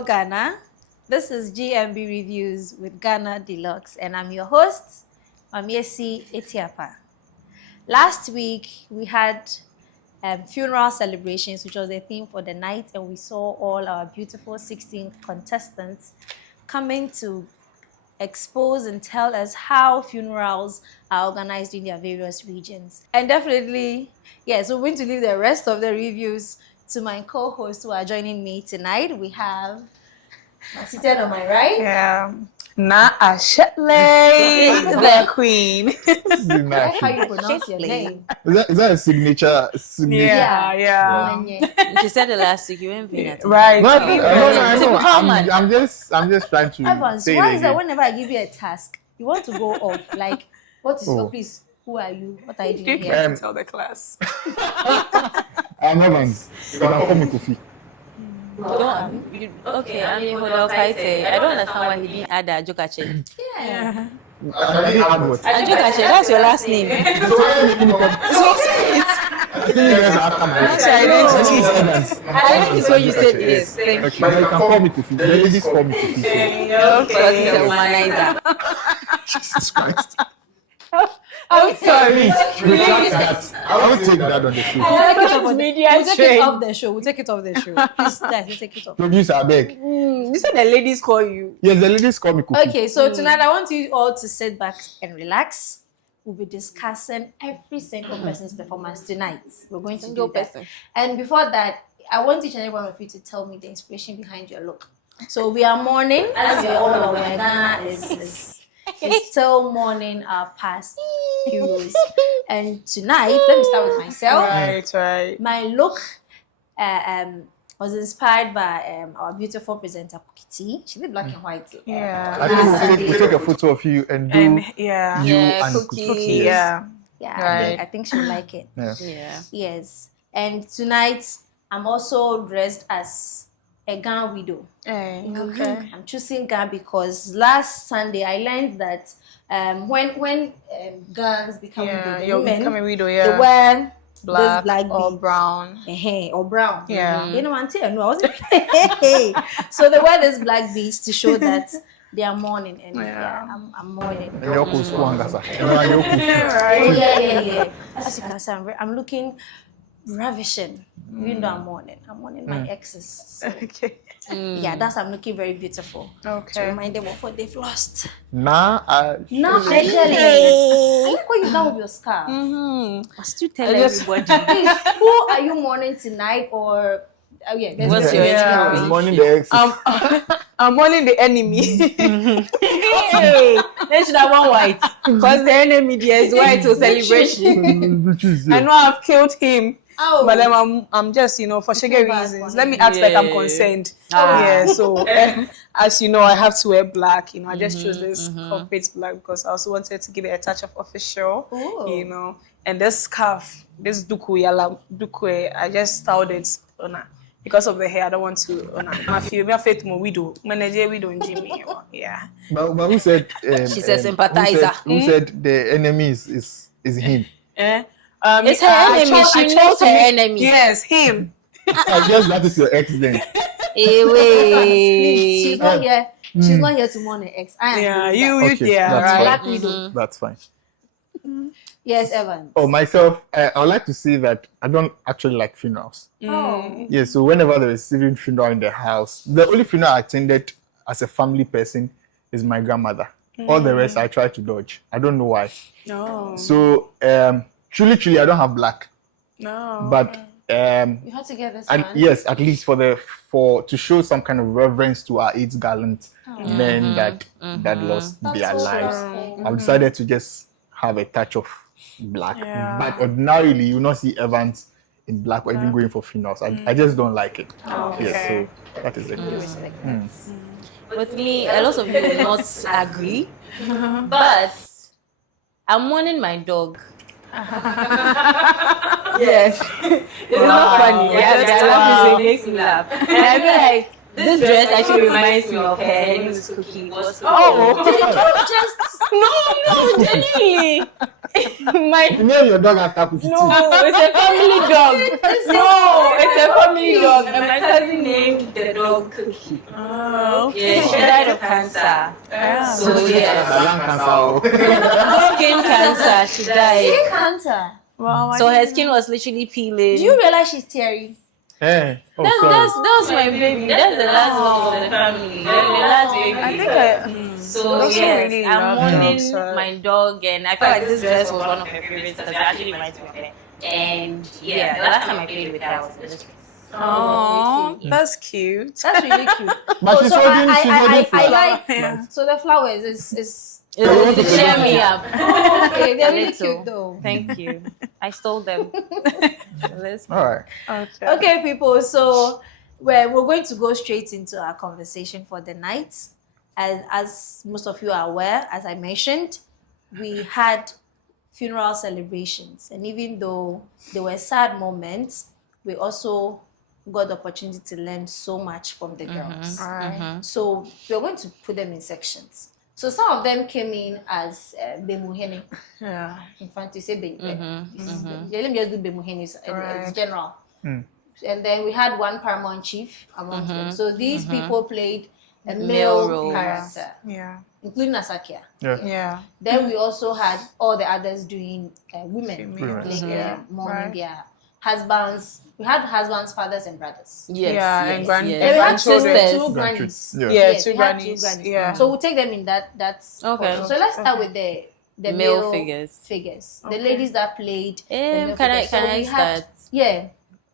Hello, Ghana. This is GMB Reviews with Ghana Deluxe, and I'm your host, Mamiesi Etiapa. Last week, we had funeral celebrations, which was the theme for the night, and we saw all our beautiful 16 contestants coming to expose and tell us how funerals are organized in their various regions. And definitely, yes, we're going to leave the rest of the reviews to my co-hosts who are joining me tonight. We have seated on my right. Yeah. Na Ashetley, the queen. That's how you pronounce your name. Is that a signature? Yeah. She said the last week you ain't been at it. Right. No, I'm just trying to Evans, say why it is that again. whenever I give you a task, you want to go off? Like, what is your please? Who are you? What are you doing here? Tell the class. I'm Evans. You can call me Kofi. Okay, I mean, hold on, I don't understand why he didn't add a Jokache. Yeah. I didn't add what? Jokache, that's your last name. I think it's what you said is. Thank Okay, you can call me Kofi. The ladies call me Kofi. Okay, the womanizer. Jesus Christ. I'm sorry. Retract that. I will take that on the show. We'll take it off the show. We'll take it off the show. Please, guys, we'll take it off. Producer, I beg. You said the ladies call you. Yes, the ladies call me Kofi. Okay, so tonight I want you all to sit back and relax. We'll be discussing every single person's performance tonight. We're going to do that. And before that, I want each and every one of you to tell me the inspiration behind your look. So we are mourning, as we all know, Ghana is still mourning our past heroes. And tonight, let me start with myself. Right. My look was inspired by our beautiful presenter, Pukiti. She did black and white. Yeah. I think we'll take a photo of you and do you and Cookie. Cookie. Yeah. Yeah, I think she'll like it. Yeah. Yes. And tonight, I'm also dressed as a Ghana widow. Okay. I'm choosing Ghana because last Sunday I learned that when girls become widow, you're women, becoming widow, they wear black black or beads. brown. Or brown. Yeah. You know, until I wasn't. So they wear these black beads to show that they are mourning, and I'm mourning. And you're cool, school, and that's Yeah. As you can see, I'm looking ravishing, even though I'm mourning my exes. So, Okay. yeah, I'm looking very beautiful. To remind them of what they've lost. Nah, No, actually. I like what you've done with your scarf. I still tell everybody. Please, who are you mourning tonight, or What's your I'm mourning the exes. I'm mourning the enemy. Hey, they should have one white. Because the enemy there is white to celebration. I know I've killed him. Oh. But then I'm just, for sugar reasons. Let me act like I'm concerned. Yeah, so as you know, I have to wear black. I just chose this corporate black because I also wanted to give it a touch of official. Ooh. And this scarf, this duku, I just styled it because of the hair. I don't want to. I feel me afraid to widow. Manager widow in Jimmy. Yeah. But who said? She's a sympathizer. Who said the enemy is him? It's her enemy. She knows her enemy. Yes, him. I guess that is your ex then. Please, she's not here. She's not here to mourn her ex. I am. You, Okay, yeah, that's right. fine. Black widow. That's fine. Yes, Evans. Oh, myself, I would like to say that I don't actually like funerals. Oh. Yeah, so whenever there is even funeral in the house, the only funeral I attended as a family person is my grandmother. All the rest I try to dodge. I don't know why. No. So truly, I don't have black. No. But You had to get this and one. yes, at least to show some kind of reverence to our eight gallant men that lost their lives. I've decided to just have a touch of black. Yeah. But ordinarily, you will not see Evans in black or even going for funerals. I just don't like it. Yes, so that is it. With me, a lot of people will not agree. But I'm mourning my dog. Yes. It's not funny. Yeah, it makes me laugh. And I feel like this dress actually reminds me of her. Her name is Cookie. Just No, genuinely. You name your dog after Cookie. No, it's a family dog. No, it's a family dog. And my cousin named the dog Cookie. Yeah, she died of cancer. So yeah, skin cancer. She died. Skin cancer. Wow. So her skin was literally peeling. Do you realize she's teary? Hey. Oh, That's my baby. That's the last one of the family. The last baby. I think So also yes, really I'm love mourning dogs. my dog, and I feel like this dress was one of her favorites because it actually reminds me of her. And yeah, the last time I played with her was this dress. Oh, that's cute. That's really cute. But she's holding I flowers. like Yeah. so the flowers is It cheer me up. okay, they're really Little. cute though. Thank you. I stole them. All right. Okay. Okay, people, so we're going to go straight into our conversation for the night. As most of you are aware, as I mentioned, we had funeral celebrations, and even though there were sad moments, we also got the opportunity to learn so much from the girls. So we're going to put them in sections. So some of them came in as Bemuhene. Yeah. In fact, you say Bemuhene. Let me just do Bemuhene. It's general. And then we had one paramount chief amongst them. So these people played a male role. character, Yeah. including Asakia. Yeah. Then we also had all the others doing women, Females. playing mourning their husbands. We had husbands, fathers, and brothers. Yes, Yeah, yes, and grand- yes. And we had Sisters. two grannies. Yeah. Yeah, Yes, two we had grannies. Yeah. So we'll take them in that's Okay. order. So let's start with the Male male figures. The ladies that played. the male Can I figures. So we had- start? Yeah.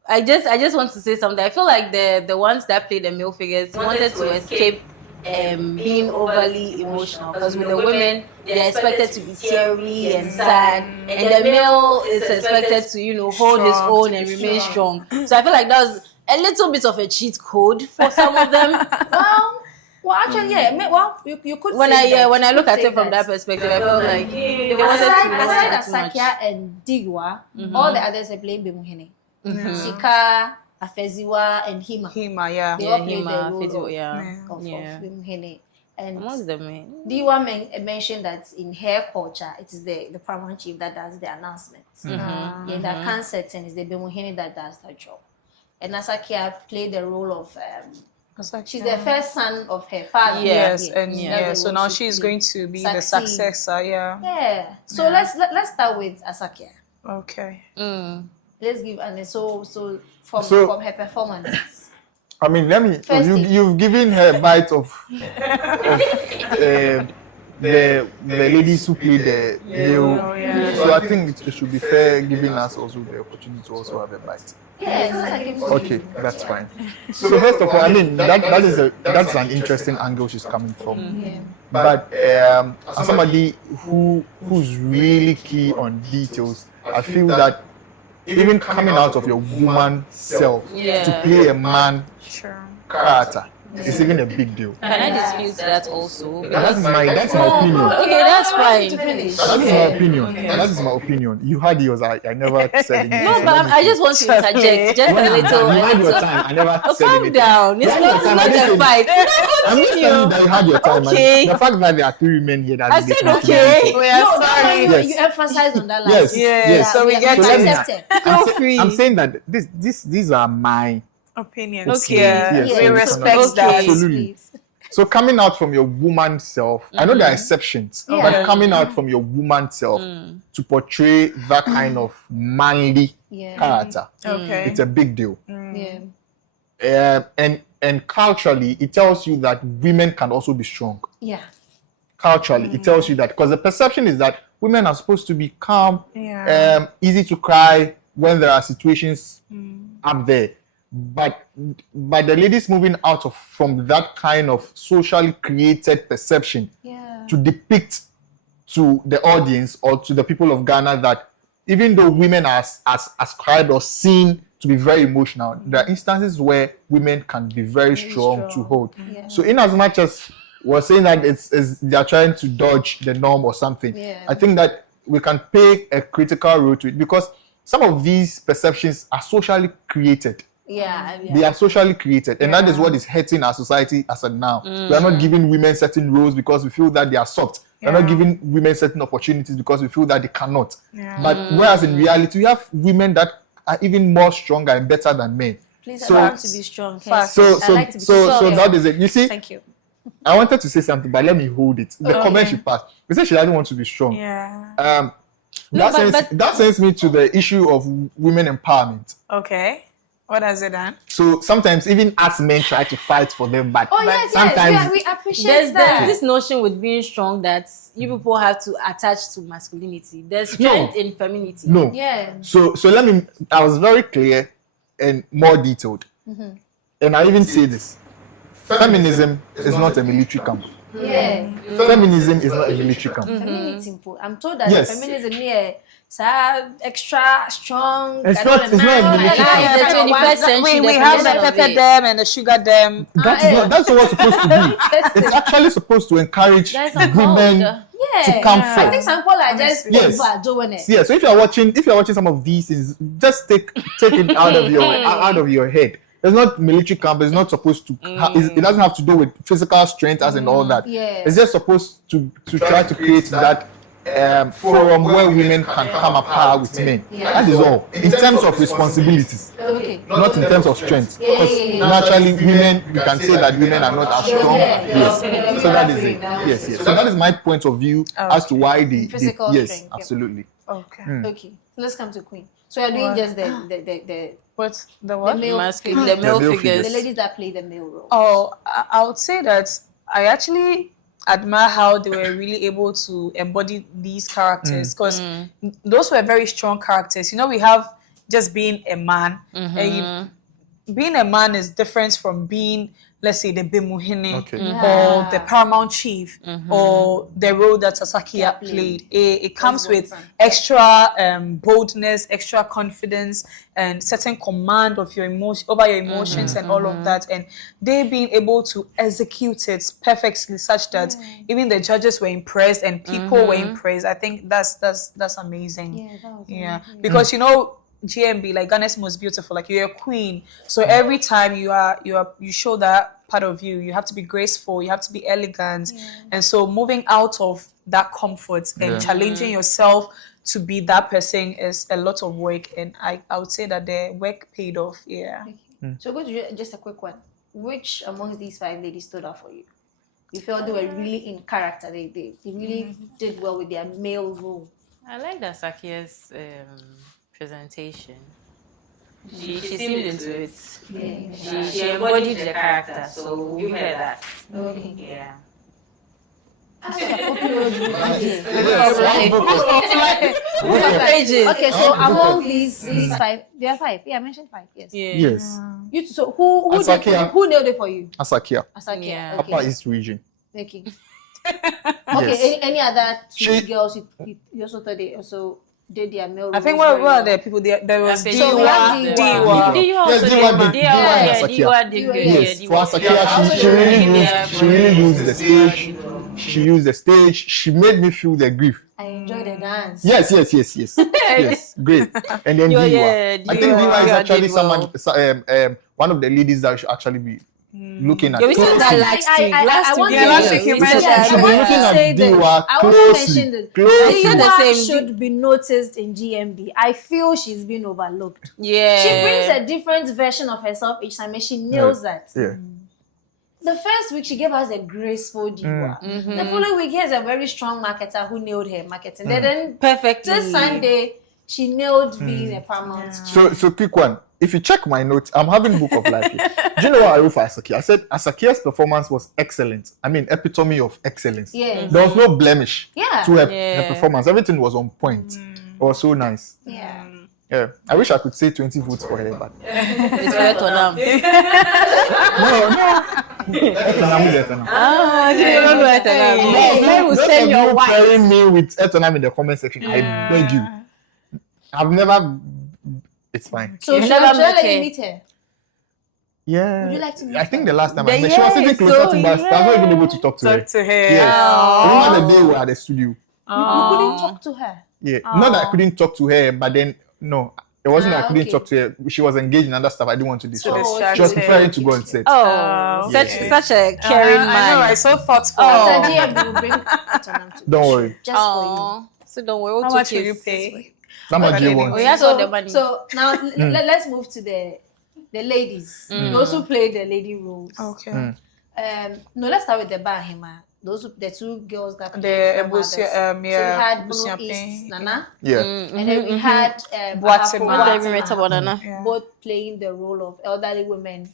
I just want to say something. I feel like the ones that played the male figures wanted to escape being overly emotional, because with the women they're expected to be teary and sad, and the male is expected to hold his own and remain strong. So I feel like that was a little bit of a cheat code for some of them. Well, actually, yeah. Well, you could when say that. when I You look could at say it from that perspective, I felt like they wanted aside too much. Asakia and Digwa, all the others are playing Bemuhene. Sika, Afeziwa, and Hima. Hima, yeah. They all Yeah, played the Hima, role Fidzo, of yeah. Bemuhene. And Amongst the men. Diwa mentioned that in her culture, it is the paramount chief that does the announcements. In the can setting, it's the Bemuhene that does that job. And Asakia played the role of she's the first son of her father. Yes, Yeah. and That's yeah, the so role now she she's played. going to be the Succeed. successor, yeah. Yeah. So let's start with Asakia. Okay. Let's give from her performance. I mean, let me. First thing. You've given her a bite of the ladies who play the male. So I think it should be fair giving us also the opportunity to also have a bite. Yes. Okay, that's fine. So first of all, I mean that's an interesting angle she's coming from. But as somebody who's really key on details, I feel that even coming out of your woman self to play a man character is even a big deal. Can I dispute that also? That's my opinion. Okay, that's fine. That is my opinion. That is my opinion. You had yours. I never said anything. No, So but let me I finish. just want to interject just a little. You had your time. I never Oh, said calm anything. down. It's not a fight. I'm just telling you that you had your time. Okay. The fact that there are three men here that I they said can okay. finish it. We are sorry. Yes. You emphasize on that last. Yes. Yes. So we get So let me- accepted. I'm saying that these are my Opinions. Okay. Yeah. Yes. We Yeah. respect Okay. that. Absolutely. So coming out from your woman self, I know there are exceptions, but coming out from your woman self to portray that kind of manly character, Okay. it's a big deal. Yeah. And culturally, it tells you that women can also be strong. Yeah. Culturally, it tells you that, because the perception is that women are supposed to be calm, Yeah. easy to cry when there are situations up there. But the ladies moving out from that kind of socially created perception to depict to the audience or to the people of Ghana that even though women are ascribed or seen to be very emotional, there are instances where women can be very strong to hold. Yeah. So in as much as we're saying that it's they are trying to dodge the norm or something, I think that we can pay a critical role to it, because some of these perceptions are socially created. Yeah. They are socially created, and that is what is hurting our society as of now. We are not giving women certain roles because we feel that they are soft. We are not giving women certain opportunities because we feel that they cannot. But whereas in reality, we have women that are even more stronger and better than men. Please, I want to be strong. So that is it. You see, thank you. I wanted to say something, but let me hold it. The comment she passed. She said she doesn't want to be strong. Yeah. That sends me to the issue of women empowerment. Okay. What has it done? So sometimes even us men try to fight for them, but sometimes yes, we appreciate that. There's this notion with being strong that you people have to attach to masculinity. There's strength in femininity. No. Yeah. So I was very clear and more detailed. And I even say this. Feminism is not a military camp. Yeah. Feminism is not a military camp. Feminism. I'm told that Yes. feminism here extra strong. It's not a military camp. The 21st century. We have the pepper them and the sugar them. That's what it's supposed to be. It's actually supposed to encourage women to come I forth. think some people are just doing it. Yeah, so if you're watching some of these things, just take it out of your head. It's not military camp. It's not supposed to. It doesn't have to do with physical strength and all that. Yeah. It's just supposed to try to create that forum where women can come apart with men. That is all. In terms of responsibilities, not in terms of strength. Because naturally, women, you can say that women are not as strong. Yes. So that is it. Yes. So that is my point of view as to why they. Physical yes, strength. absolutely. Okay. Okay. So let's come to Queen. So you're doing just the What's the what? male The male male figures. figures. the ladies that play the male role. Oh, I would say that I actually admire how they were really able to embody these characters because those were very strong characters. You know, we have just being a man. And being a man is different from being, let's say, the Bemuhine or the paramount chief or the role that Sasakia played. It comes with extra boldness, extra confidence, and certain command of your over your emotions and all of that. And they being able to execute it perfectly, such that even the judges were impressed and people were impressed. I think that's amazing. Yeah, because you know, GMB, like Ghana's most beautiful, like you're a queen. So every time you show that part of you, you have to be graceful, you have to be elegant. And so moving out of that comfort and challenging yourself to be that person is a lot of work. And I would say that the work paid off. Yeah. So go to just a quick one. Which amongst these 5 ladies stood out for you? You felt they were really in character. They really did well with their male role. I like that Sakia's presentation. She seemed into it. She embodied the character, so we heard that. Okay. Yeah. Okay, so among these 5, there are 5. Yeah, I mentioned 5. Yes. Yes. You so who Asakia. who nailed it for you? Asakia. Asakia. Yeah. Upper East region. Okay. Okay. Any other 2 girls you also thought they also did their male roles? I think what are the people there? There was So we have Diwa. Yes, Diwa did. Yes, for Asakia, she really used the stage. She used the stage. She made me feel the grief. I enjoyed the dance. Yes. Yes, great. And then Diwa. I think Diwa is actually one of the ladies that should actually be looking at. Yeah, we said that last week. you mentioned that. Should be looking at Diwa closely. Diwa should be noticed in GMB. I feel she's been overlooked. Yeah. She brings a different version of herself each time and she nails that. Yeah. The first week, she gave us a graceful Diwa. The following week, here's a very strong marketer who nailed her marketing. Then Perfectly. this Sunday, she nailed being a paramount. So quick one. If you check my notes, I'm having Book of Life here. Do you know what I wrote for Asakia? I said Asakia's performance was excellent. I mean, epitome of excellence. Yes. There was no blemish to her Yeah. performance. Everything was on point. It was so nice. Yeah. I wish I could say 20 votes for her, but It's better now. Send your wife. Pairing me with Etonam in the comment section. I beg you. I've never. It's fine. So should I let you meet her? Yeah. Would you like to meet I think her? the last time I met, she was sitting closer to me, but I was not even able to talk to her. Yes. Remember the day we were at the studio? You couldn't talk to her. Yeah. Not that I couldn't talk to her, but then no. It wasn't I couldn't talk to her. She was engaged in other stuff. I didn't want to disturb. She was preparing to go on set. Such a caring man. I know, right? So thoughtful. GMB will bring it on to Don't worry. just for you. So don't worry. How much will you pay? How much do you want? Oh, yeah, so the money. So now let's move to the ladies. Those who play the lady roles. Okay. No, let's start with the Bahima. The two girls that The so we had Bruno East, Nana. Yeah. And then we had both playing the role of elderly women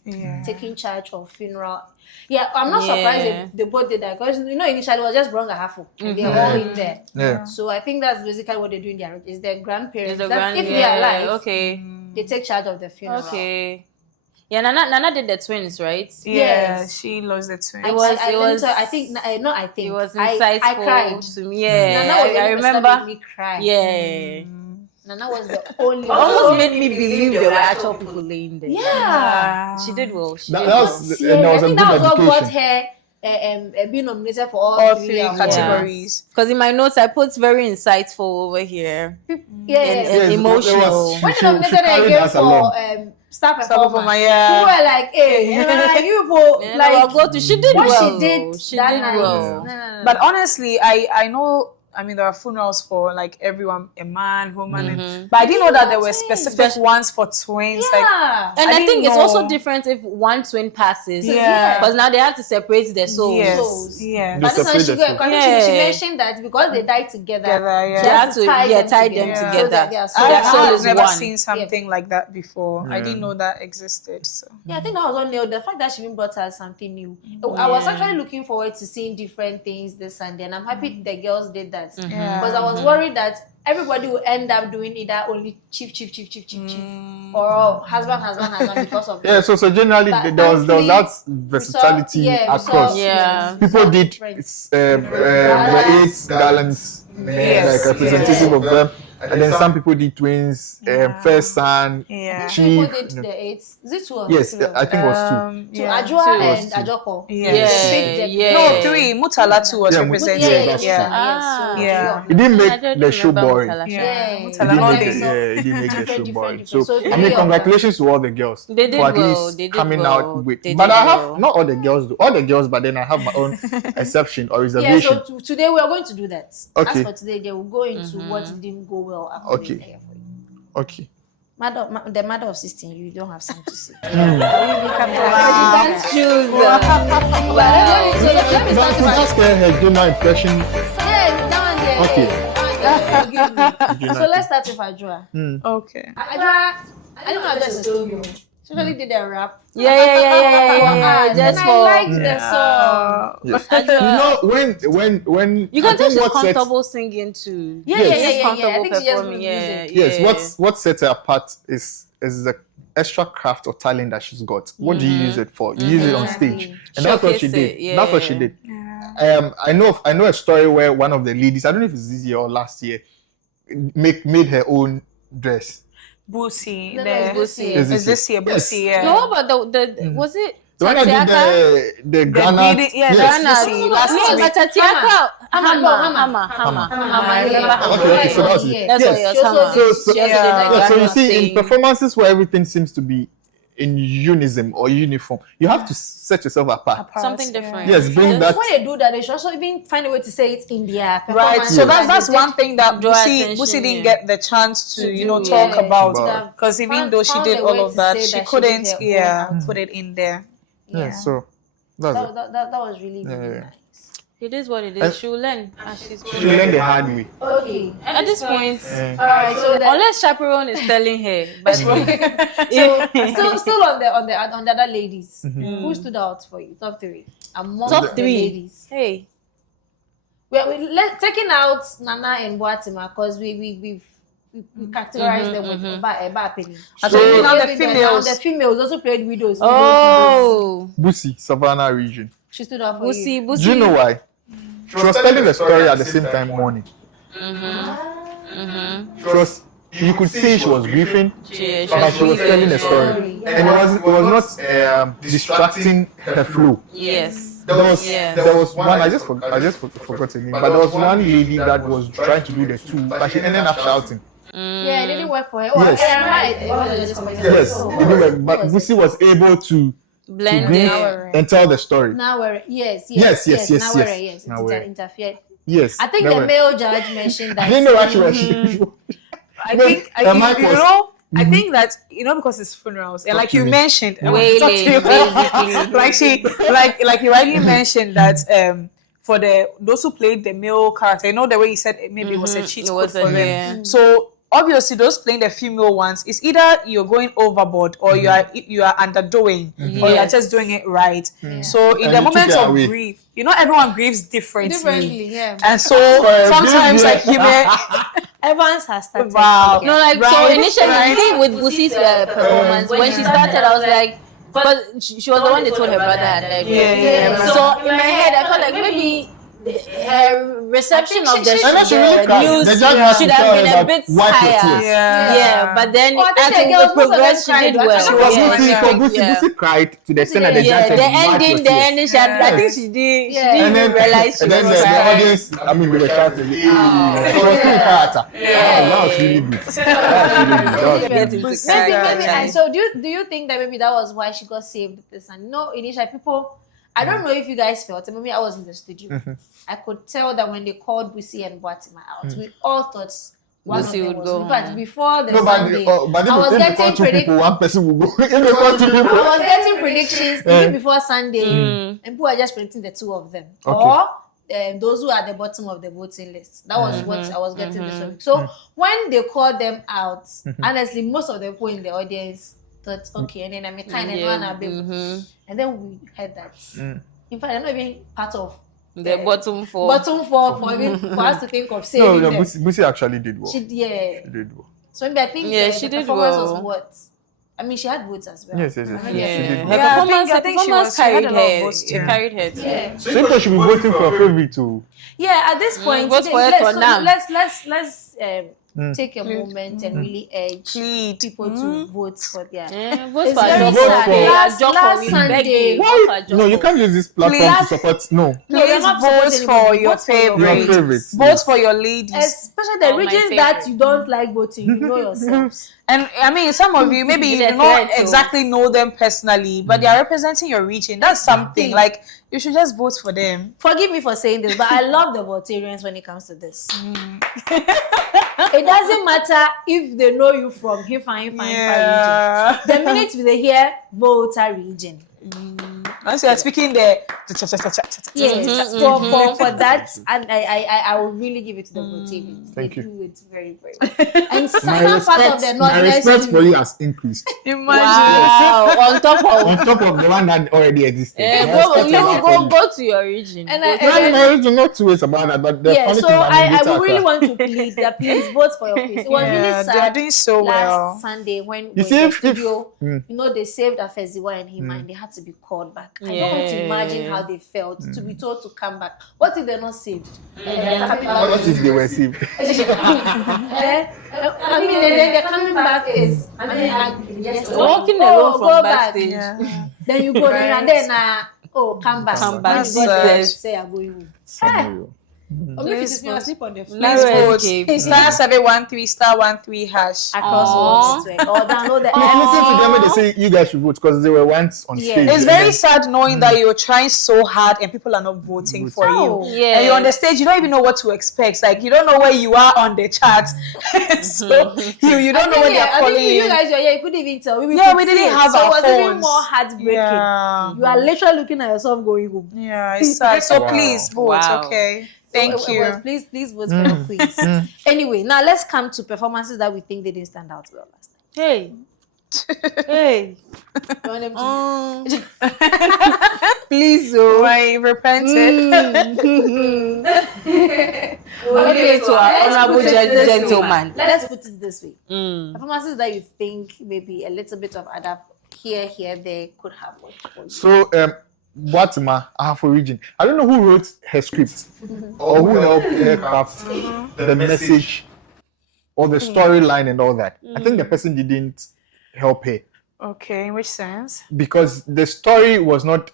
taking charge of funeral. Yeah, I'm not surprised they both did that because initially it was just Bronga Hafu. They're all in there. Yeah. So I think that's basically what they do in their is their grandparents. If they are alive, they take charge of the funeral. Okay. Yeah, Nana did the twins, right? Yeah, she lost the twins. It was insightful I cried to me. Yeah, Nana I remember. Made me cry. Yeah. Nana was the only one. Almost made me believe there were actual people laying there. Yeah. She did well. That was what got her being nominated for all three categories. Because in my notes I put very insightful over here. And emotional. When they nominated her again for star performer, people were like, "Hey, you both like go to." She did what well. She did well. No. But honestly, I know. I mean, there are funerals for like everyone, a man, woman, but I didn't know that there were specific ones for twins. Yeah. And I think it's also different if one twin passes. Yeah. Because now they have to separate their souls. Yeah. But this one she mentioned that because they died together, they have to tie them together. I have never seen something like that before. I didn't know that existed. So I think that was one new. The fact that she even brought us something new. I was actually looking forward to seeing different things this Sunday, and I'm happy the girls did that. Because I was worried that everybody will end up doing either only chief, or husband because of so generally there was that versatility across. People did eight gallants, like representative of them. And then some people did twins, first son, chief. People did the eights. Is it two? Yes, I think it was two. So Ajua and Ajoko. No, three. Mutala too was represented. It didn't make the show boring. It didn't make the show boring. So I mean, congratulations to all the girls for at least coming out with. But I have not all the girls do. All the girls, but then I have my own exception or reservation. So today we are going to do that. Okay. As for today, they will go into what didn't go well. Okay. The mother of 16, you don't have something to say. You can't choose. Let me start with just get her general impression. So let's start with Ajua. Okay. Ajua, I didn't know Ajua is a story. She really did a rap. Yeah. Just and for I liked the song. Yes. When you can tell she's comfortable singing too. Yeah. I think she just music. Yes. What sets her apart is the extra craft or talent that she's got. What do you use it for? You use it on stage, and that's what she did. That's what she did. I know a story where one of the ladies, I don't know if it's this year or last year, made her own dress. Boosie. Is this year? Boosie, yeah. No, but the was it? The one that did the Ghana. But Tatiana. Hammer. Okay, so that's it. Yes. So you see, in performances where everything seems to be in unison or uniform, you have to set yourself apart. Something different. Yes, bring that. When they do that, they should also even find a way to say it in their performance. Right. So that's one thing that Boosie didn't get the chance to talk about, because even though she did all of that, she couldn't put it in there. Yeah. So that was really nice. It is what it is. She'll learn. She'll learn the hard way. Okay. At this point, all right. So unless chaperone is telling her, but still on the other ladies, who stood out for you? Top three among the ladies. Hey, we're taking out Nana and Boatima because we've categorized them with bad opinion. So now the females also played widows. Boosie, Savannah region. She stood out for you. Do you know why? She was telling the story at the same time mourning. You could see she was grieving, but she was telling a story, and it was not distracting her flow. Yes. There was one I just forgot her name, but there was one lady that was trying to do the two, but she ended up shouting. Yeah, it didn't work for her. Yes. Yes, it didn't work. But Busi was able to Blend brief it. and tell the story. Yes. Yes. It interfered. Yes. I think the male judge mentioned that. I didn't know what she was. I think mic you was- know. I think that because it's funerals and like you mentioned, Wailing, basically. like you rightly mentioned that for those who played the male character, the way you said maybe it was a cheat code for them. So obviously those playing the female ones, it's either you're going overboard or you are underdoing or you are just doing it right. So in And the you took moments it of away. grief, everyone grieves differently. Yeah. And so sometimes like you may Evans has started. Wow. again. No, like so Right, initially, right. see with Busi's performance, when she started, I was like, because she was the one that told her brother had died. Yeah. So in my head, I felt like maybe her reception of the news The judge has should to tell have her been a that bit wipe your higher. tears. Yeah, but then Oh, I think as the it girls, most of them progressed, she cried. did well. She was Yeah. Busi cried to the extent that the judge Yeah, said, the "Wipe your ending, tears." she had, I think she did. She Yeah. didn't And even realize she and then was the crying. audience, they were shouting. She was still in character. That was really good. Get into Maybe. character. So do you think that maybe that was why she got saved this? And initially people, I don't know if you guys felt it. Maybe I was in the studio. I could tell that when they called Busi and Boatima out, we all thought one Busi of them would was. go In fact, home. before the No, Sunday, but I was if getting they call two people, one person will go. If they call two I people, was getting predictions even before Sunday, and people were just predicting the two of them, or those who are at the bottom of the voting list. That was what I was getting this week. So when they called them out, honestly, most of the people in the audience thought, okay, and then I'm a kind of one, and then we heard that. In fact, I'm not even part of The bottom four. bottom four for us to think of saving no, them. Busi actually did well. She did well. So maybe I think she the did performance well. was what. I mean, she had votes as well. Yes. She Yeah. did Her well. performance, I think she performance had carried a lot of her. votes too. It carried her too. Yeah. So people should be voting for a favorite too. Yeah, at this point, vote for her for now. let's take a moment and really urge people to vote for their. Vote It's for very Joko. sad. Joko, Last we Sunday- beg you, vote Why? for Joko. No, you can't use this platform to support. No. No, you're Please not vote supporting for anybody. your Vote for your favorite. favorites. Vote for your ladies. Especially the Oh, my regions that favorite. you don't like voting, you know yourselves. And I mean, some of you maybe you They're do not threats, so- exactly know them personally, but they are representing your region. That's something. Like you should just vote for them. Forgive me for saying this, but I love the Votarians when it comes to this. It doesn't matter if they know you from region. The minute they hear voter region. Once you are speaking the Yes, for that, and I will really give it to the Votarians. Thank They you. do it very, very well. And some My part of the respect, my Northerners respect too. for you has increased Wow, on top of on top of the one that already existed. Eh, My go, respect you for you for you. go to your region. And Go I- to- and My region, not two ways about that, but the Yeah, funny so thing I really want to plead that please vote for your place. It was really Yeah, sad. they are doing so last well. Sunday when You see, the if- studio, Mm. they saved Afeziwa and him and they had to be called back. I don't want to Yeah. imagine how they felt to be told to come back. What if they're not saved? And they're coming What back. if they were saved? I mean, and then they're coming back is just Walking go alone from back. backstage. Yeah. Then you go there and then come back. Come back. When God That's say I'm going home. Samuel. Or if it's me, I'll sleep on the floor. Please Let's vote. escape. *713 *13# hash. Across Aww. all software. Or download the No, app. listen to them when they say you guys should vote because they were once on Yeah. stage. It's and very then- sad knowing that you're trying so hard and people are not voting for Oh. you. Yeah. And you're on the stage, you don't even know what to expect. Like you don't know where you are on the chart. So you don't know what they're I calling think you you. guys were here, you couldn't even tell. We Yeah, could we didn't see it. have so our it was even phones. more heartbreaking. Yeah. You are literally looking at yourself going home. Yeah, it's sad. So Wow. please vote, Wow. okay? So Thank it you. was, please vote for your queens. Anyway, now let's come to performances that we think they didn't stand out well last time. Hey. Hey. You want them to- Please, oh, I repented. We'll give it to our Let's honorable put it this way. gentleman. Let's put it this way. Performances that you think maybe a little bit of here, there could have worked for you. So, Boatima, Ahafo region. I don't know who wrote her script or who helped her craft the message or the storyline and all that. I think the person didn't help her Okay, in which sense? because the story was not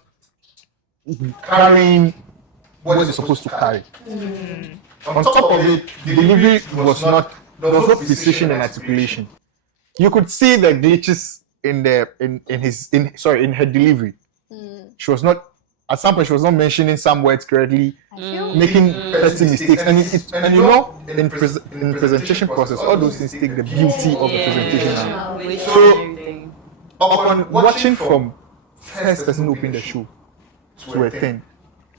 carrying what it's supposed to carry. On top of it, the delivery was not there was no precision in articulation. You could see the glitches in her delivery. She was not, at some point she was not mentioning some words correctly, making petty mistakes, and you know, in presentation process, all those things take the beauty of the presentation out. So upon watching from first person open the show to a 10,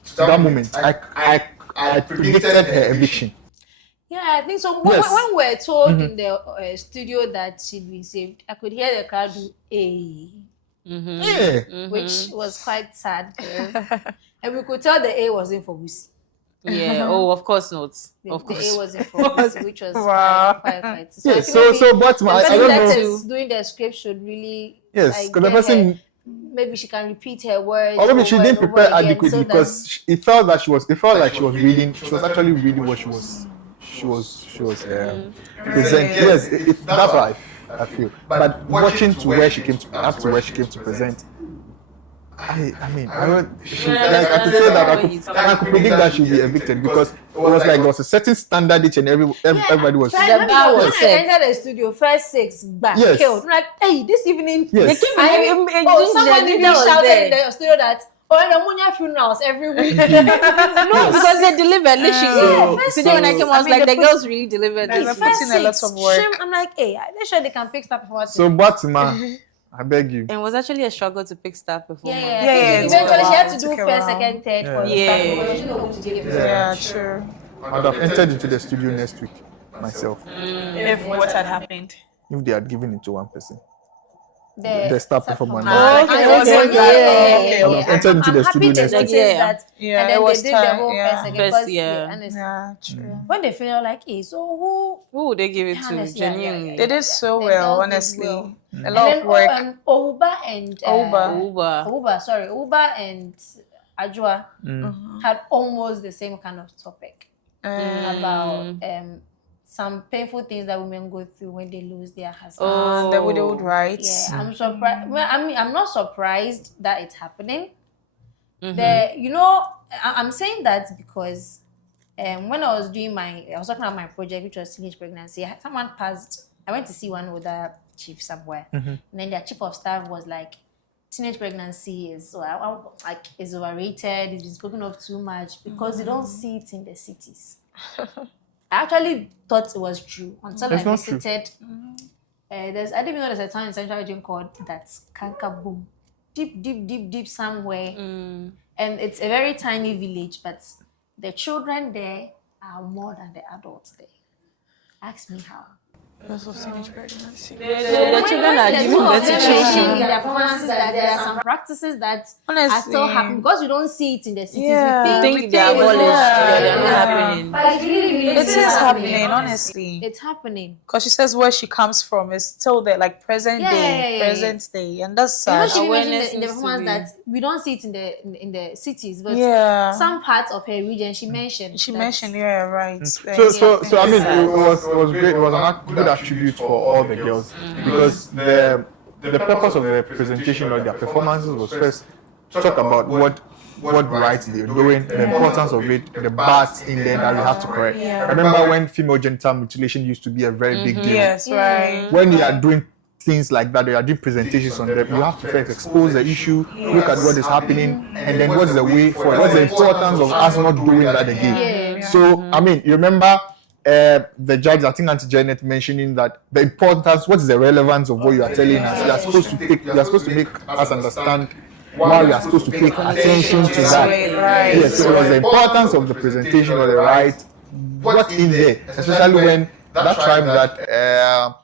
to that moment, I predicted her eviction. Yeah, I think so. Yes. When we're told in the studio that she'd been saved, I could hear the crowd do A, which was quite sad. And we could tell the A wasn't for Wusi. Yeah. Oh, of course not. The Of course. A wasn't for Wusi, which was quite. So, Yeah, I think but the I person don't that know. is doing the script should really Yes, because the get person, her, maybe she can repeat her words. or maybe she over didn't and over prepare again, adequately so because it felt like she was reading. She was actually reading what she was presenting. Yes, that's what I feel. But watching to where she came to present. I could say that I could predict that she'll be evicted because it was like there was a certain standard each and everybody was. When I entered the studio, first 6 back killed. I'm like, hey, this evening, Yes. someone even shouted in the studio that the Munya funerals every week. No, because they delivered literally. Today when I came, I was like, the girls really delivered. They're This. putting a lot of work. I'm like, hey, I'm sure they can fix that performance. So, Batima, I beg you. And it was actually a struggle to pick staff performance. Yeah. it Eventually, took she a had while. to do It took a first, while. second, third for the Yeah. staff because she didn't know who to give it to. Yeah, true. I'd have entered into the studio next week myself If what had happened. if they had given it to one person. The The staff performance. Okay, I'd have entered into the studio next week. That, Yeah, and then it was they did the time, whole yeah. first, second, First, because, yeah. and it's, Yeah, true. when they feel like, hey, so Who would they give it to? Honestly, Genuinely. They did so The well, girls did honestly. well. A and lot then of work. Ouba and Ouba. Ouba and Ajua had almost the same kind of topic about some painful things that women go through when they lose their husbands. The widowed rights. Yeah, I'm surprised. Well, I'm not surprised that it's happening. I'm saying that because when I was talking about my project, which was teenage pregnancy. Someone passed. I went to see one with a chief somewhere, and then their chief of staff was like, "Teenage pregnancy is overrated. It's been spoken of too much because you don't see it in the cities." I actually thought it was true until I visited. I didn't even know there's a town in Central Region called that's Kankaboom. Deep somewhere. And it's a very tiny village, but the children there are more than the adults there. Ask me how. Because of teenage pregnancy. The children are giving birth to children. In their performances, that there are some practices that are still happening because we don't see it in the cities. Yeah. We Think think they're abolished. Yeah. They're not happening. But it's really It is happening, honestly. It's happening. Because she says where she comes from is still there, like present day, and that's You know, sad. she Awareness mentioned in the needs to performance be- that we don't see it in the cities, but Yeah. some parts of her region she mentioned. She that- mentioned, yeah, right. So I mean, it was great. It was a good attribute for all the girls because the purpose of the presentation or their performances was first to talk about what right they're doing, the importance of it, the bad thing there that we have to correct. Remember when female genital mutilation used to be a very big deal? Yes, right. When you are doing things like that, you are doing presentations on them, you have to first expose the issue, look at what is happening, and then what is the way forward, what's the importance of us not doing that again. So, I mean, you remember the judge, I think Auntie Janet, mentioning that the importance, what is the relevance of what you are telling us? You are supposed to make us understand why we are supposed to pay attention to that. Yes, so it was the importance of the presentation or the right, what in there, especially when that tribe that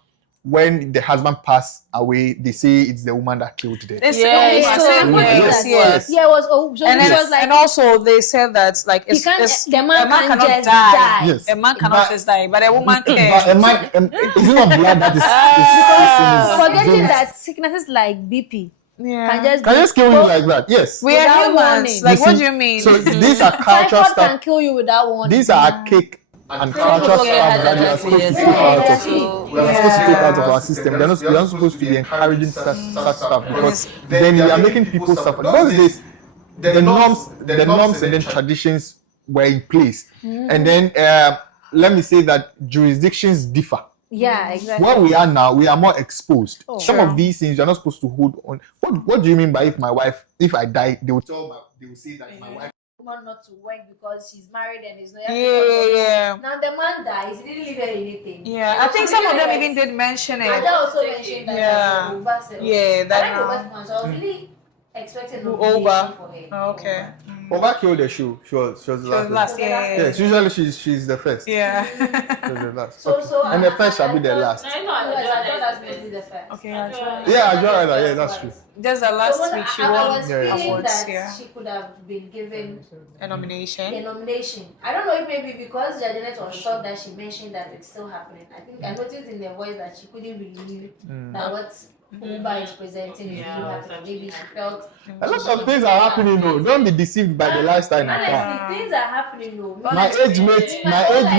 when the husband passed away, they say it's the woman that killed them. Yes. Yeah, it was. Oh, so And, it then, was like, and also they said that like the man a man can cannot just die. die. Yes. A man cannot just die, but a woman But can. is it not blood that is Forgetting that sicknesses like BP can just kill you like that? Yes. We are without humans. warning. Like, You what see, do you mean? So these are cultural typhoid stuff. can kill you without warning. These are archaic and cultural stuff that we are supposed to take out of. We are supposed to take out of our system. They're not supposed to be encouraging such stuff because then we are making people suffer. Those days, the norms and then traditions were in place, and then let me say that jurisdictions differ. Yeah, exactly. Where we are now, we are more exposed. Some True. of these things you're not supposed to hold on. What do you mean by if I die, they will say that my wife Woman not to work because she's married and is not. Yeah. Now the man dies, he didn't leave her anything. Yeah, I think some of them even did mention it. Ada also mentioned that. Yeah. Yeah, that. So I was really expecting no Over. for her. Oh, okay. Oba killed the show. She was the last. Yeah. Yes, usually she's the first. Yeah. She's the last. So and the first shall be the last. I know. I thought that's supposed to be the first. Okay, Yeah, yeah, that's true. Just the last week she I won was feeling awards. that Yeah. she could have been given A nomination. a nomination. I don't know if maybe because Janet was shocked that she mentioned that it's still happening. I think I noticed in the voice that she couldn't believe that what Uba is presenting is really happening. Maybe she felt A lot of things are happening though. Don't be deceived by the lifestyle in Accra. honestly, things are happening though. My age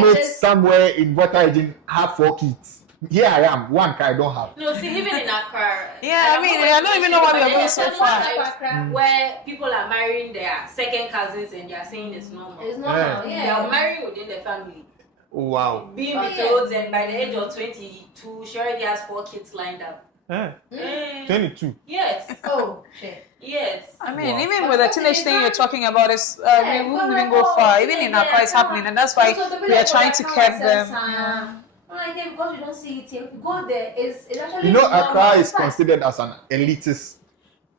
mates somewhere in Water Region have 4 kids. Here I am, 1 car I don't have. No, see, even in Accra. Yeah, I mean, I don't even know what we are going so far. Where people are marrying their second cousins and they are saying it's normal. It's normal, They yeah. are marrying within the family. Oh, wow. Being betrothed, and by the age of 22, she already has 4 kids lined up. 22. Yes. Oh, shit. Yes. I mean, even with the teenage thing you're talking about, is we won't even go far. Even in Accra, it's happening, and that's why we are trying to keep them. Because we don't see it here. If you go there, it's actually. You know, Accra normal. is considered as an elitist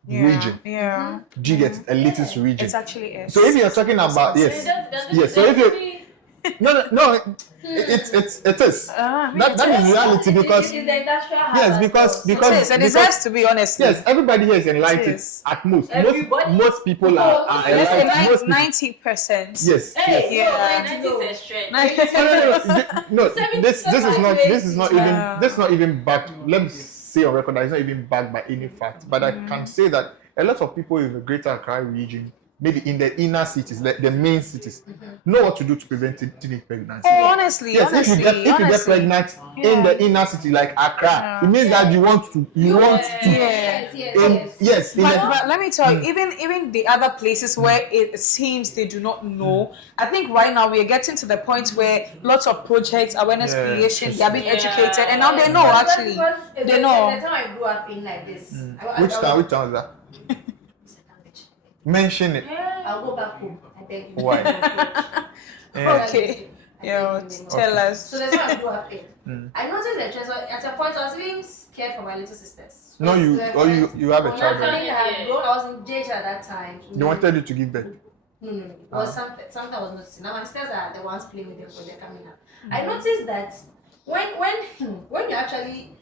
region. Yeah. Do you get it? Elitist region. It actually is. So if you're talking about yes. So if you no, it is. That is reality because It's the industrial yes, because it deserves to be, honestly. yes, everybody here is enlightened is. at most. Everybody. Most people are Let's enlightened. say Most people, 90%. yes. Hey, Yeah. 90 is a stretch. No, this is not even Yeah. this is not even backed. Let me say on record that it's not even backed by any fact. But I can say that a lot of people in the Greater Accra region, maybe in the inner cities, like the main cities, know what to do to prevent teenage pregnancy. Oh, honestly, Yes, honestly, if you get pregnant in the inner city like Accra, it means that you want to. Yes. But let me tell you, even the other places where it seems they do not know, I think right now we are getting to the point where lots of projects, awareness creation, they are being educated, and now they know actually. They know. The time I grew up in like this. Which town is that? Mention it. I'll go back home. I beg you. Why? Okay. Yeah, tell us. So that's why I grew up in. I noticed the trend. So at a point, I was even scared for my little sisters. No, you have a child. I was in JH at that time. They wanted you to give birth. No. It was something I was noticing. Now my sisters are the ones playing with them because they're coming up. I noticed that when you actually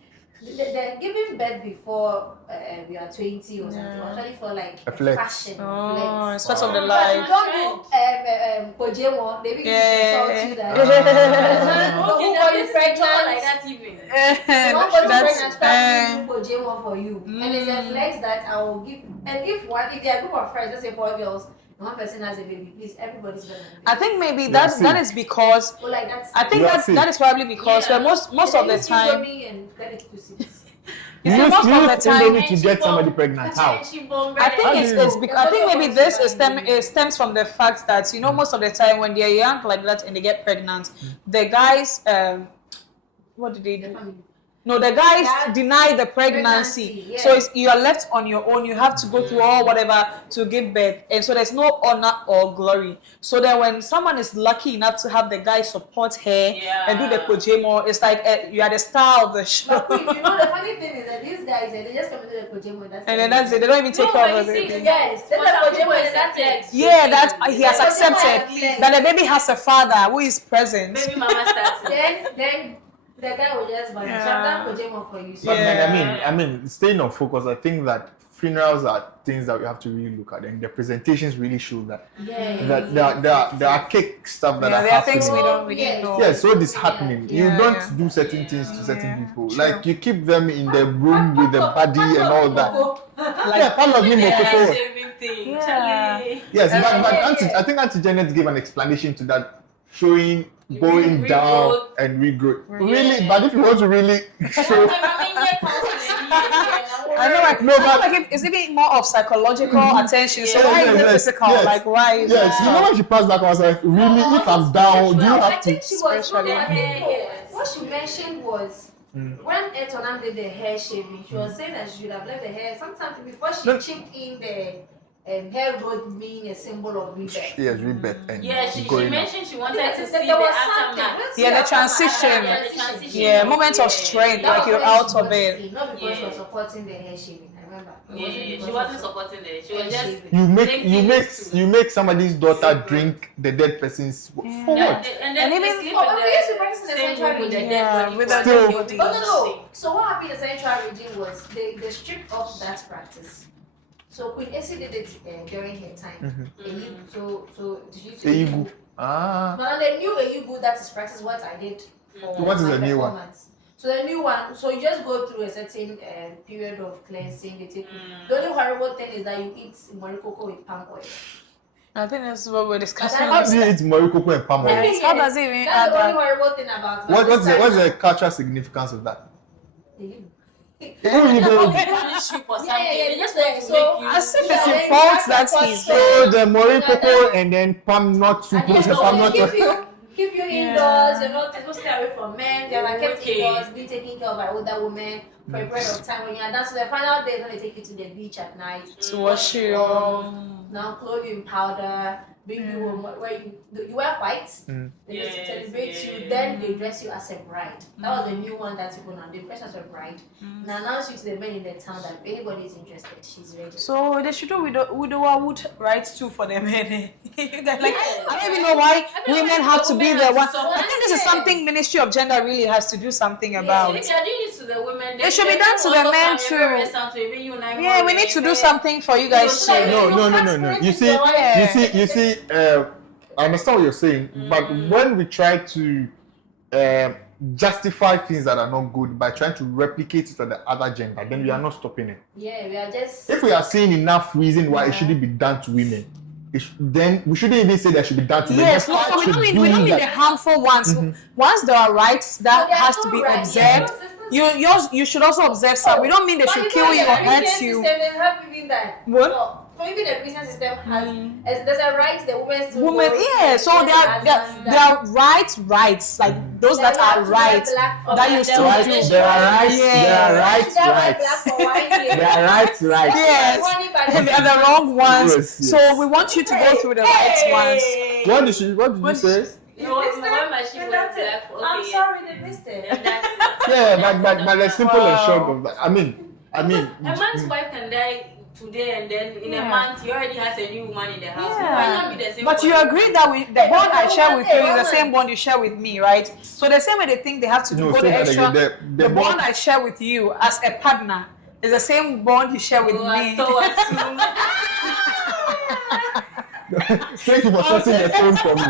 they're giving birth before you are 20 or something. Actually for like a flex. Fashion. Oh, it's part of the But life. you don't do Pojemo. They begin to insult you that. Okay, Who got this you is pregnant? like that even. One person That's pregnant start doing Pojemo for you, and it's a flex that I will give. And if they are a group of friends, let's say 4 girls. One person has a baby, please, everybody's gonna have a baby. I think maybe that is because Like that's, I think that is probably because where most of the time and get it to see. you see, most of the time need to get somebody pregnant. How? I think it's because I think maybe this stems from the fact that most of the time when they're young like that and they get pregnant, the guys what do they do? No, the guys deny the pregnancy. So you are left on your own. You have to go through all whatever to give birth. And so there's no honor or glory. So then when someone is lucky enough to have the guy support her and do the Kojemo, it's like you are the star of the show. But the funny thing is that these guys, they just come to the Kojemo. And then that's it. They don't even take care of it. Yes, that's the Kojemo and that's it. Yeah, that he has accepted that the baby has a father who is present. Baby mama starts. Then the guy will just vanish. I've done Kojemo for you. So But I mean, staying on focus, I think that funerals are things that we have to really look at, and the presentations really show that there are cake stuff that are there are happening. things we don't really know. Yeah, so this happening. You don't do certain things to certain people. True. Like you keep them in the room with the body and all that. Part of me Yes, but I think Auntie Janet gave an explanation to that, showing going down and regrowth. Really, but if you want to really show I know, like, No, but like it's even more of psychological attention. So why is it physical? yes. Like, why is Yes, you know when she passed that, I was like, really, if I'm down, do you I have think to? she was Spiritually. what she mentioned was when Etonam did the hair shaving, she was saying that she should have left the hair sometimes before she chipped in the hair growth being a symbol of rebirth. Yes, rebirth. And she going mentioned she wanted to see there the was aftermath. something. Yeah, the transition. Yeah, moment of strength, That like was you're when out she of got it. in, not because she was supporting the hair shaving. I remember. She wasn't supporting it. She was just You make somebody's daughter drink the dead person's for what? and then even- sleep we used to practice in the same central room with the region. dead body with for the Still- dead body. No. So what happened in the central region was they stripped off that practice. So Queen Essie did it during her time. So did you say Eyigu. Ah. Now the new Eyigu that is practice what I did for What is my the new one? performance. So the new one, so you just go through a certain period of cleansing. They take the only horrible thing is that you eat morikoko with palm oil. I think that's what we're discussing. But How do you eat morikoko and palm oil? Yes. How does it even That's the add only that? horrible thing about What's the cultural significance of that? They punish you for something. They just want to So, make you. As if it's Yeah, your fault that's that what he's so- there. So the morikoko and then palm nut soup, And then palm nut. keep you indoors. You're not supposed to stay away from men. They're like kept Okay. indoors, being taken care of by older women for a period of time. When you're done, so the final day is when they take you to the beach at night To wash you. Now clothe you in powder, bring you home where you wear white. They just Yes, celebrate yes. you. Then they dress you as a bride. That was the new one that people now. They dress as a bride. And announce you to the men in the town that if anybody is interested, she's ready. So they should do widowhood rights too for the men. Like, I don't even know why women have to be the one. I think this is something Ministry of Gender really has to do something about. If you're doing it to the women, It should be done to the men too. Yeah, we need to do something for you guys too. No. You see. I understand what you're saying, but when we try to justify things that are not good by trying to replicate it on the other gender, then we are not stopping it. Yeah, we are just. If we are seeing enough reason why it shouldn't be done to women, then we shouldn't even say that should be done to women. Yes, no, so we don't mean the harmful ones. Once there are rights that there are has no to be rights. observed, you should also observe some. We don't mean they should kill you or hurt you. They have even that. What? No, so even the prison system has there's a right the women to Women, vote, yeah. So there are rights like those that are rights that you still do. There are rights. Yeah. There are rights. There are rights. Yes, and they are the wrong ones. Yes. So we want you to go through the right ones. What did you say? I'm sorry, they missed it. Yeah, but the simple and short of that. I mean. A man's wife can die today and then in a month he already has a new woman in the house. Yeah. Why not be the same? But you agree that the bond I share with you is the same bond you share with me, right? So the same way they think they have to go the extra. The bond I share with you as a partner is the same bond you share with me. Thank you for sorting the phone for me.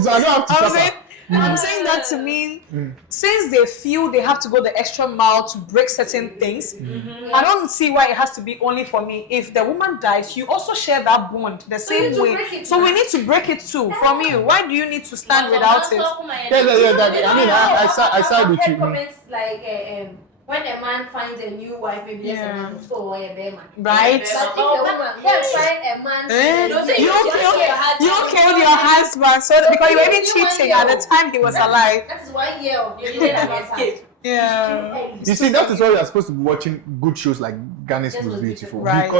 So I don't have to suffer. I'm saying that to mean since they feel they have to go the extra mile to break certain things, I don't see why it has to be only for me. If the woman dies, you also share that bond the same way. So we need to break it too from you. Why do you need to stand without it? I side with you. Comments like when a man finds a new wife, maybe it's a man or a bear man. Right? But if a woman find a man, You don't kill your husband because you were even cheating at the time he was alive. That is 1 year of escape. Yeah. You see, that is why you are supposed to be watching good shows like Ghana's Most Beautiful. Right,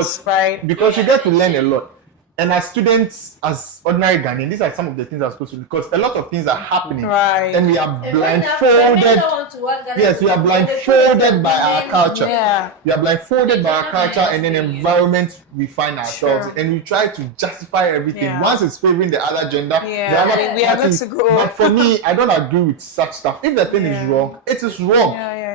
Because you get to learn a lot. And as students, as ordinary Ghanaians, these are some of the things I'm supposed to do because a lot of things are happening. Right. And we are blindfolded. Yes, we are blindfolded by our culture. Yeah. We are blindfolded by our culture and then environment we find ourselves in. And we try to justify everything. Yeah. Once it's favoring the other gender, the other we are party. good to go. But for me, I don't agree with such stuff. If the thing is wrong, it is wrong. Yeah.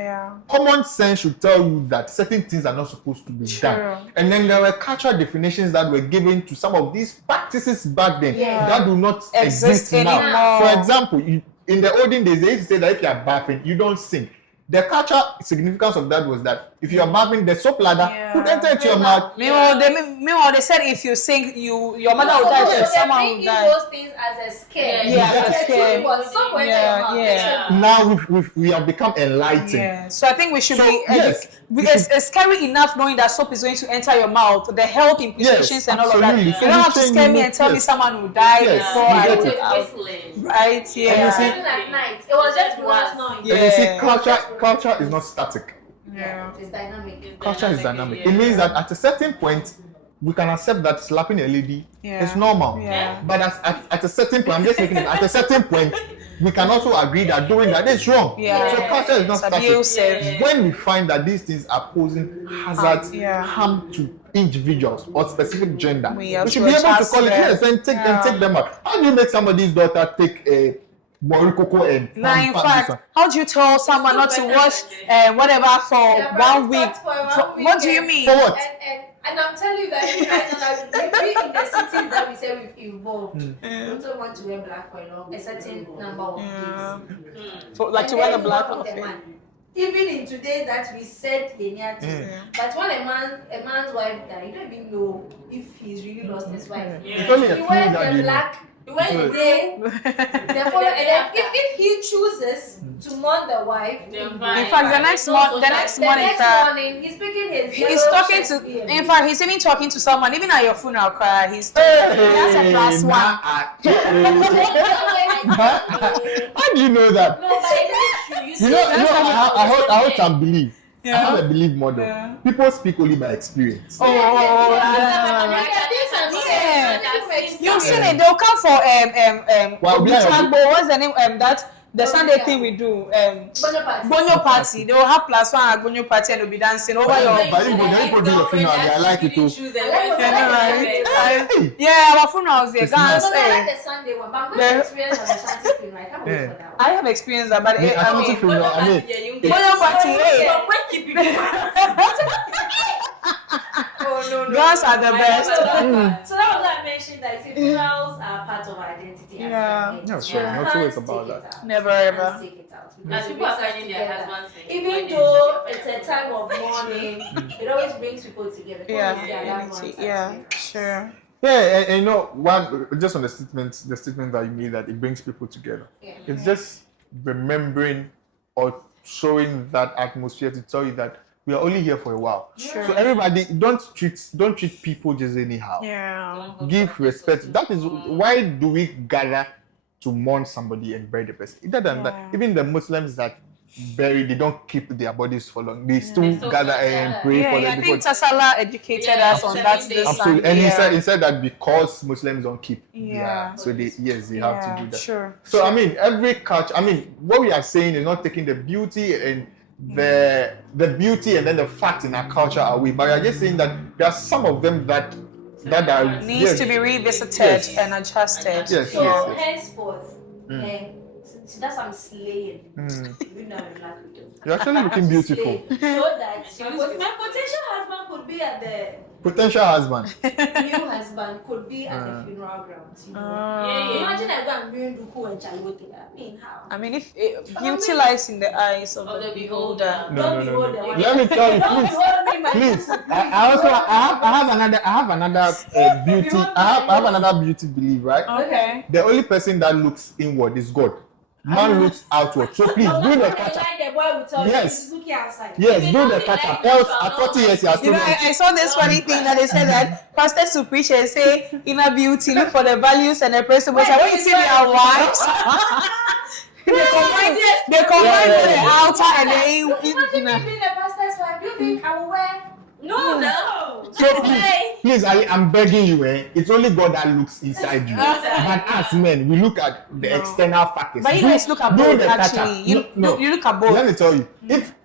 Common sense should tell you that certain things are not supposed to be done. And then there were cultural definitions that were given to some of these practices back then that do not exist now. anymore. For example, in the olden days, they used to say that if you are bathing, you don't sing. The culture significance of that was that if you are bathing, the soap ladder could enter into your mouth. Meanwhile, they said if you sink, your mother will die, so someone will die. those things as a scare. Now we have become enlightened. Yeah. So I think we should it's scary enough knowing that soap is going to enter your mouth, the health implications and all of that. You don't have to scare me and tell me someone will die before I do it. Right? Yeah. Even at night, it was just glass noise. Yeah. You see, culture is not static. Yeah. It's dynamic. Culture is dynamic. It means that at a certain point, we can accept that slapping a lady is normal. Yeah. But at a certain point, I'm just making it, at a certain point, we can also agree that doing that is wrong. Yeah. So culture is not static. Abusive. When we find that these things are posing hazards, harm to individuals or specific gender, we should be able to call it and take them out. How do you make somebody's daughter take a Morikoko and in fact, how do you tell someone not to wash whatever for 1 week? What do you mean? For what? And I'm telling you that maybe in the cities that we say we've evolved, we don't want to wear black for a certain number of days. To wear the black outfit. Even in today that we said but when a man's wife died, you don't even know if he's really lost his wife. It's only a He few wears that the you black. He wears the day. If he chooses to mourn the wife, in fact, the next morning, he's picking his. He's talking to. In fact, he's even talking to someone. Even at your funeral cry, he's talking. That's a plus one. How do you know that? No, but it's true. You know, I hold some belief. I have a belief model. People speak only by experience. You've seen it. They'll come for what's the name? The Sunday thing we do. Bonyo party. They will have plus one at Bonyo party and they'll be dancing over your. But you go do your funeral. I like it too. Yeah, our funerals they dance. I like the Sunday one, but I'm going to experience the Ashanti thing, right? I have experienced that, but I mean, Bonyo party. Oh no, girls are the best. So that was why I mentioned that funerals are part of our identity. No, sure. Not always about that. Never ever. As people are finding their husbands, even though it's a time of mourning, it always brings people together. Sure. Yeah, and you know, just on the statement that you made that it brings people together. Yeah. It's just remembering or showing that atmosphere to tell you that we are only here for a while. Sure. So everybody, don't treat people just anyhow. Yeah. Give respect. That is why do we gather to mourn somebody and bury the person. Even the Muslims that bury, they don't keep their bodies for long. They still gather and pray for them. I think Tasala educated us on that. Absolutely. And he said that because Muslims don't keep. So they have to do that. Sure. So I mean, every culture. I mean, what we are saying is not taking the beauty and the beauty and then the fact in our culture away, but we are just saying that there are some of them that are needs to be revisited and adjusted. So henceforth, so that's what I'm slaying. You're actually looking beautiful. So that my potential husband could be at the potential husband. New husband could be at the funeral grounds. Imagine I go and bring Duku and Chalote. I mean, how? I mean, if beauty lies in the eyes of the beholder. No. Let me tell you, please. I have another beauty. I have another beauty belief, right? Okay. The only person that looks inward is God. Man looks outward. So please do the catch up. Yes. Yes, do the catch up. Else at 40 years you are still. I saw this funny thing that they said that pastors to preach and say inner beauty, look for the values and the principles. And when you see their wives, they combine the outer and the inner. Imagine being the pastor's wife. Do you think I will wear? No. So please, I'm begging you, it's only God that looks inside you. But as men, we look at the external factors. But you guys look at both, actually. You look at both. Let me tell you,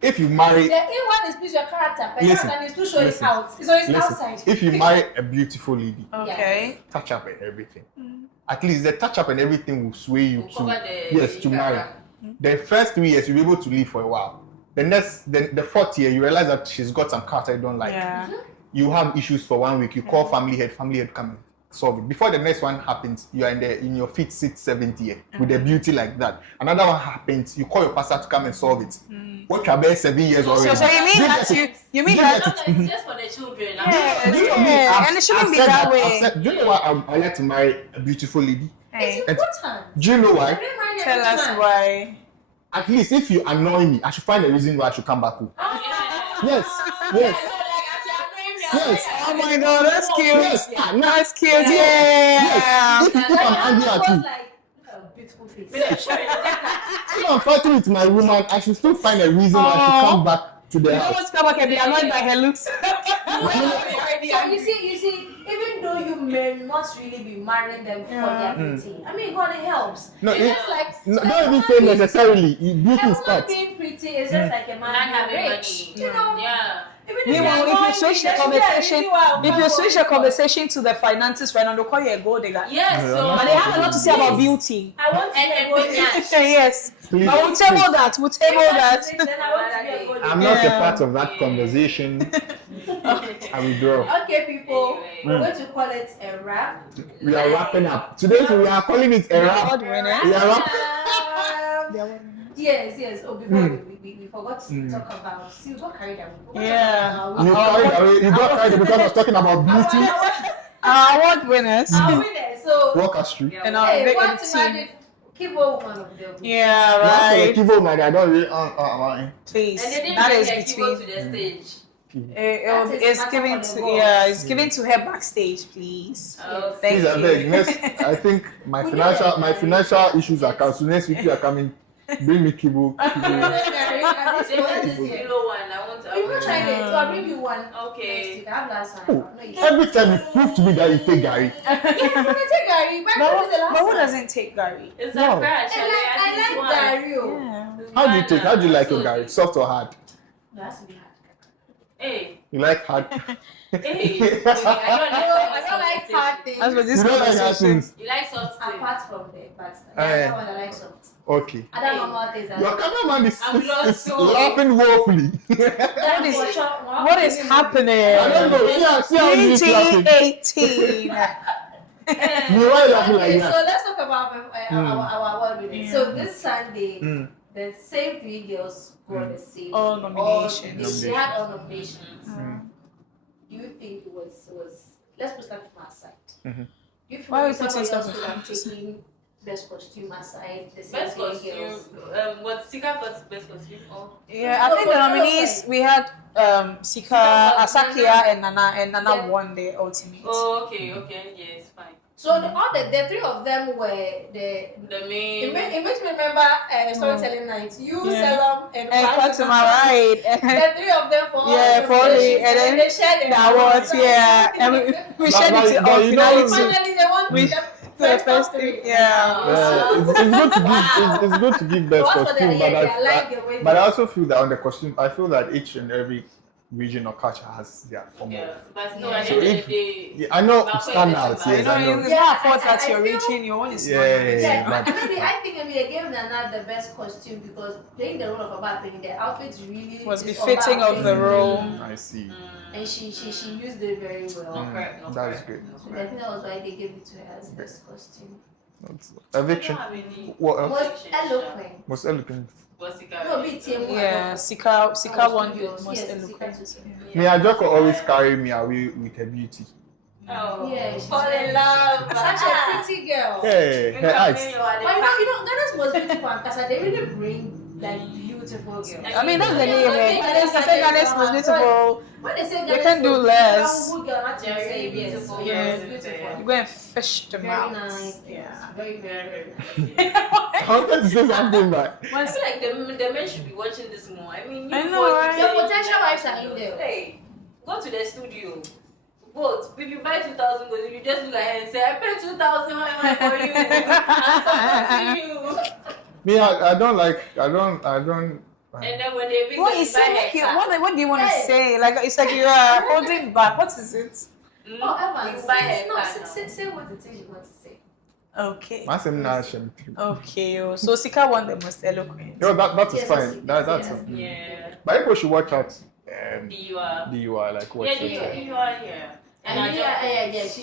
if you marry... The inward is your character, but it's to show it out. So it's outside. If you marry a beautiful lady, touch up and everything. At least the touch up and everything will sway you to marry. The first 3 years, you'll be able to live for a while. The fourth year, you realize that she's got some character you don't like. You have issues for 1 week. You call family head come and solve it. Before the next one happens, you are in your feet 6th, 7th year with a beauty like that. Another one happens, you call your pastor to come and solve it. What you about 7 years already? So you mean that you mean that It's just for the children. and it shouldn't be that way. Do you know why I like to marry a beautiful lady? It's important. Do you know why? Tell us why. At least if you annoy me, I should find a reason why I should come back home. Yes. Oh my God, that's cute. Yes. That's cute. Yeah. Yes. If I'm angry at you, Beautiful face. if I'm fighting with my woman, I should still find a reason why I should come back to the You know house. what's Kaba can be annoyed by her looks. So you see, even though you may not really be marrying them for their beauty, I mean, God, it helps. No, It's just like don't even say necessarily. Beauty a is woman part. being pretty is just like a man having rich. money. You know. Yeah. Even Meanwhile, if you switch the conversation to the finances right now, they'll call you a gold digger. Yes. So, But they have a lot to say about beauty. I want to be a gold digger. Yes. Please, But we'll table that. We'll table that. Then I want to be a gold digger. I'm not a part of that conversation. I withdraw. Okay, people, we're going to call it a wrap. We are wrapping up. Today we are calling it a wrap. We are wrapping. Yes. Oh, before we forgot to talk about. See, we got carried away. Yeah. You got carried because I was talking about beauty. Award winners. Our winner. So, Walk us through. And I'll hey, make what a to team. keep one of them. Yeah, Right. right. I don't really. Please. and they didn't That bring is their keyboard to between. the stage. It's given to it's given to her backstage, please. Oh, Thank Please, I you. beg. Next, I think my financial issues are cancelled. Next week you are coming. Bring me Kibo. They want this yellow one. I want to. We've not tried it, so I'll bring you one. Okay. Next week. I have last one. Oh, every time you prove to me that you take Gary. Yeah, I'm gonna take Gary. But who doesn't take Gary? It's No. a crash. I like Gary. Yeah. How do you like your Gary? Soft or hard? It has to be hard. Hey. You like hard? Hey. I don't like hard things. As for this You don't like hard conversation. things? You like soft things. Apart from that, but yeah. that one I like soft. Okay. Other normal things. Your cameraman I'm lost is so. laughing woefully. What is happening? I don't know. See how he's laughing. 2018. You why laughing like Okay, that? so let's talk about our award winners. So this Sunday, the same three girls got the same. All nominations. They had all nominations. Do you think it was? Let's start from our side. Do you feel Why are we somebody putting else stuff could have taken best costume aside? The same Best three costume. girls? What Sika got best costume? Oh. Yeah, I think the nominees we had Sika, Asakia, and Nana won the ultimate. Oh, okay, yes, fine. So the three of them were the main. It makes me remember storytelling night. You, Selam, and Fatima, right? The three of them for all For the and then they shared the awards, yeah, and we shared it but on you know- finality. Finally, they won The first thing, yeah. It's good to give best costume, but I also feel that on the costume, I feel that each and every region or culture has their form Yeah, of. but still, Yeah. at So the end of if the day, yeah, I know But standouts, you yes, You know, I know. it's Yeah, not a fault I that you're feel- reaching your own is Yeah, not. yeah, I but- think they gave Nana the best costume because playing the role of Oba Peng, the outfit really Was is befitting Oba of the Peng. role. I see. And she used it very well. That is good. So I think that was why they gave it to her as best costume. Eviction. I don't have any. What else? Most eloquent. Most eloquent. But Sika. No, BTM. Yeah, Sika won the most eloquent. Me, Ajoko always carry me away with her beauty. Oh. Yeah, she's Fall in love. such a pretty girl. Hey, her eyes. But you know, Ghana's most beautiful ambassador, they really bring like beautiful girls. I mean, that's the name. Ghana's most beautiful. When they say They can do less. Good girl, not to They're say really yes. beautiful. Yeah, Yeah. it's beautiful. You go and fish them Very out. nice. Yeah. Very, very, very nice. I wanted to say something, but I feel like the men should be watching this more. I mean, you I know, both- right? Your potential wives are in there. Hey, go to the studio. Vote. If you buy 2,000 gold, you just look ahead and say, I paid 2,000 for you. I'm supporting you. me, I don't like. I don't. And then when they visit, What you is buy it? her car. What do you want to Hey. say? Like it's like you are holding back. What is it? Oh, Evan, You buy her car now. say what it is you want to say. Okay. My same nation. Okay. So Sika won the most eloquent. Yo, that is Yes, fine. That's. yes. Yeah. But people should watch out. You are. DUI, like watch Yeah, it. you are here. And She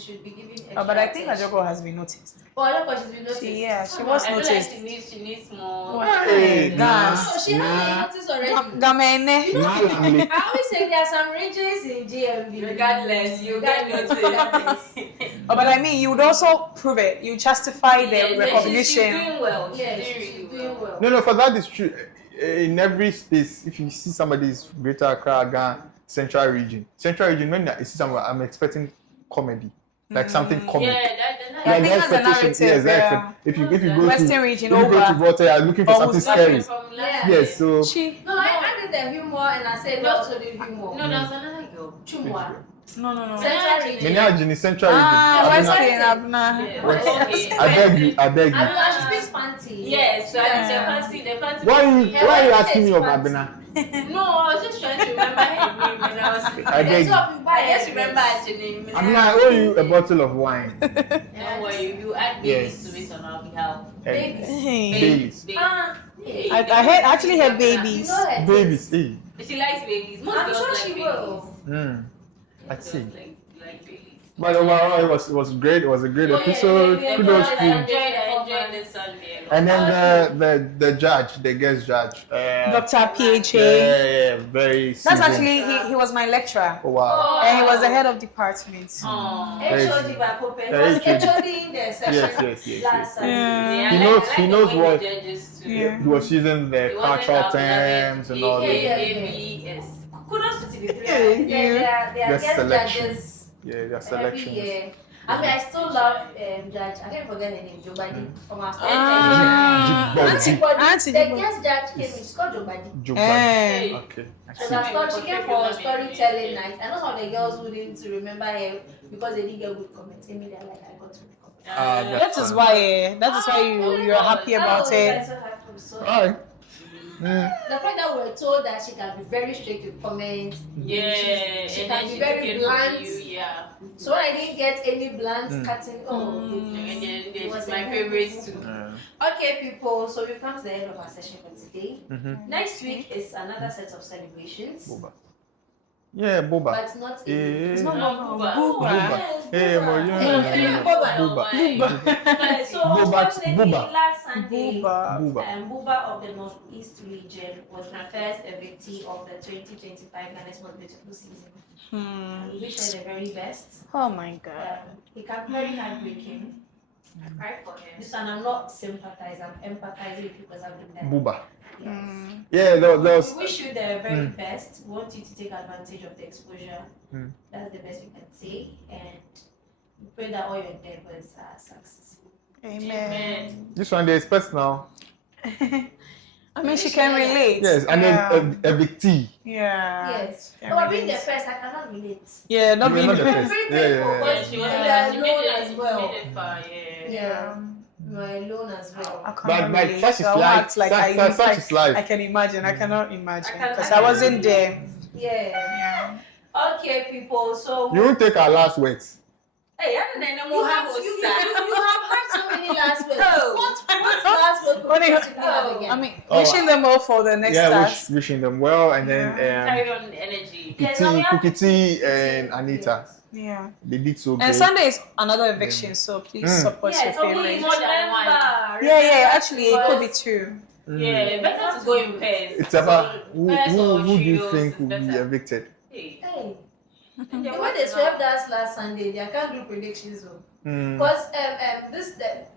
should be giving extra But I think attention. Ajoko has been noticed. Oh, I don't she's been noticed. She was I feel noticed. like she needs more. Hey, gas. No, she has been noticed already. Gamene. I always say there are some ranges in GMB. Regardless, you get noticed. But I mean, you would also prove it. You justify the recognition. She's doing well. She's doing well. No, for that is true. In every space, if you see somebody's Greater Accra, Ghana, Central region, when I see someone, I'm expecting comedy, like something comic. I think that's the narrative. If you go Western region, if you go to Volta, you're looking for something scary. Yes, so. No, I did the humor and I said not to the humor. No, there's another girl. Chumwa. No. Central region. Many Central region. Western, Abna. I beg you. Abna, she speaks fancy. Yes, so the fancy. Why are you asking me of Abna? No, I was just trying to remember her name when I was. I beg you. I just remember her name. Abna, I owe you a bottle of wine. Don't worry, you add babies to it on our behalf. Babies. I actually heard babies. Babies, hey. She likes babies. Most I'm girls sure like she babies. will. I see. Like babies. But overall, it was great. It was a great episode. Kudos I to. enjoyed this Sunday. And then the judge, the guest judge, Dr. PHA. Yeah, very. That's seasoned. actually he was my lecturer. Oh, wow. And he was the head of department. HOD by Pope. Very Was HOD in the session Yes. last Sunday. Yeah. He knows what. Yeah. He was using the cultural terms and all that. ABS. Kudos to the three. They are The guest selection. judges Yeah, their every selections. year. I mean, I still love Judge. I can't forget her name, Jobadi from our school. Auntie The Jibbo. guest judge came in. She's called Jobadi. Okay. I So see. she came for storytelling night. I know some of the girls who didn't remember her because they didn't get good comments. Maybe they're like, I got good comments. That is why you're happy about it. Alright. The fact that we're told that she can be very strict with comments. Yeah, She and can then be she very took it blunt. from you, yeah. So when I didn't get any blunt cutting, And then it was she's my a favorite very too. Okay, people, so we've come to the end of our session for today. Next week is another set of celebrations. Boba. Yeah, Boba. But not It's not Boba. Yes, Hey, Boba. Boba. So Boba. unfortunately, Boba. last Sunday, Boba. Buba of the Northeast region was the first evictee of the 2025 Ghana's Most Beautiful season. We wish her the very best. Oh my God. It can be very heartbreaking. Right for him. This one I'm not sympathizing, I'm empathizing with you because I've been there. Boba. Yes. Yeah, there was. We wish you the very best. We want you to take advantage of the exposure. That's the best we can say. And we pray that all your endeavors are successful. Amen. This one there is personal. I mean, she can relate. Yes, and then evictee. Yeah. Yes. Can But being the relate. first, I cannot relate. Yeah, not Yeah, being not the the first. Very Yeah, painful, yeah, but yeah. She you was are she alone made as it, well. made it far, yeah. Yeah. You are alone as well. I But cannot relate. such is So I life. act like Such is life. I can imagine. I cannot imagine I because can- I wasn't there. Yeah. Okay, people. So You won't take our last words. Hey, I don't know you how have, to you say. have had so many last words. Oh. What last word What could do you you- possibly have again? I mean, wishing them all for the next task. Wishing them well, and then Carry on the energy. Cookie T and Anita. Yeah. They did so great. And Sunday is another eviction, so please support your Yes, only favorite. more than one. Yeah, actually, it could be two. Yeah, better to go in pairs. It's about who Pairs or do you trios think is will be better. evicted? Hey. Hey. The way they swept us last Sunday, they can't do predictions though. Because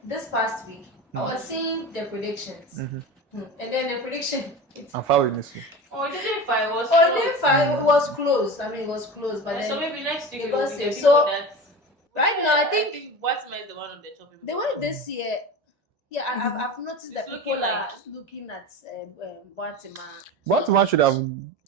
this past week, I was seeing the predictions. And then the prediction, I'm fine with this one. Oh, it didn't fight. It was it was close. I mean, it was close. But so then, maybe next week it we will was be the so- people that. right now, I think Whatman is the one on the top. the one this year, yeah, I've noticed that It's people looking are like- looking at Baltimore. Baltimore should have.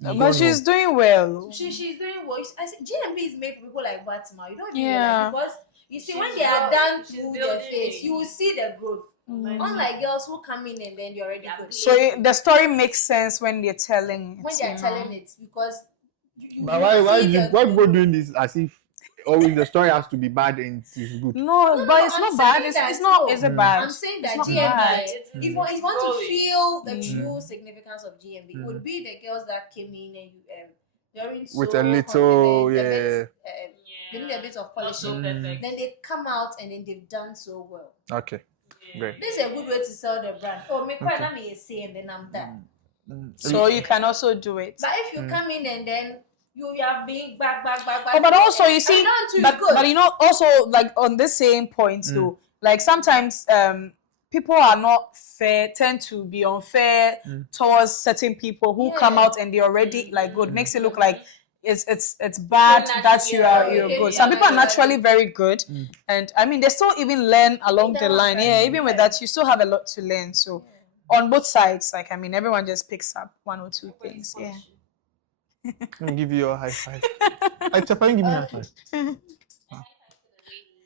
But she's doing well. She's doing what? I said, GMB is made for people like Baltimore. You don't even Yeah. realize because you see when She's they are done she's through their building face, it. you will see the growth. Unlike girls who come in and then they're already good. So the story makes sense when they're telling it. When they're telling it, because But why see you the why growth. go doing this as if always the story has to be bad and it's good? No, but it's I'm not bad. saying that It's not. too. Is it bad? I'm saying that It's not GMB, bad. if you want to growing. feel the true significance of GMB, it would be the girls that came in and During with so a little, confident, they need a bit of polishing. perfect. Then they come out and then they've done so well. Okay, great. This is a good way to sell the brand. Oh, me quite let me say, and then I'm done. So you can also do it. But if you come in and then you have been back. Oh, but also you see, but but you know, also like on the same point though, like sometimes people are not fair, tend to be unfair towards certain people who come out and they're already like good. Makes it look like it's bad that you're good. Some people are naturally very good, and I mean they still even learn along the line. Yeah, even with that, you still have a lot to learn. So on both sides, like I mean, everyone just picks up one or two things. Yeah. Let me give you a high five. I give me a high five.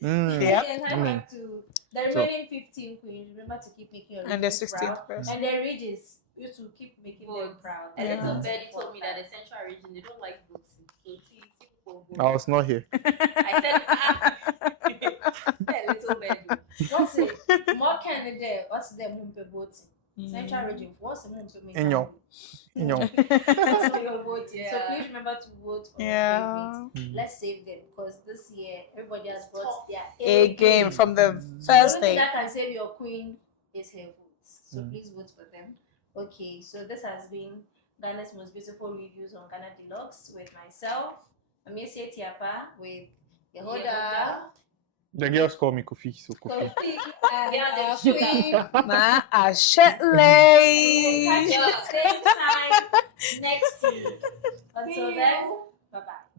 Yeah. And high five to the remaining 15 queens. Remember to keep making your And the 16th person. And the ridges, you to keep making them proud. A little birdie told me that the central region, they don't like voting. So see people vote. I was not here. I said, a little birdie. What's it? More candidate, what's the mumpe voting? Central region, what's the mumpe? In your. So please remember to vote for your favorites. Let's save them because this year everybody has brought their A game from the first day. The only thing that can save your queen is her votes. So please vote for them. Okay, so this has been Ghana's most beautiful reviews on Ghana Deluxe with myself, Amiesie Tiapa, with Yehoda. The girls call me Kofi, so Kofi. Kofi and Queen. Ma Ashetley. Catch you same time next week. Until then, bye-bye.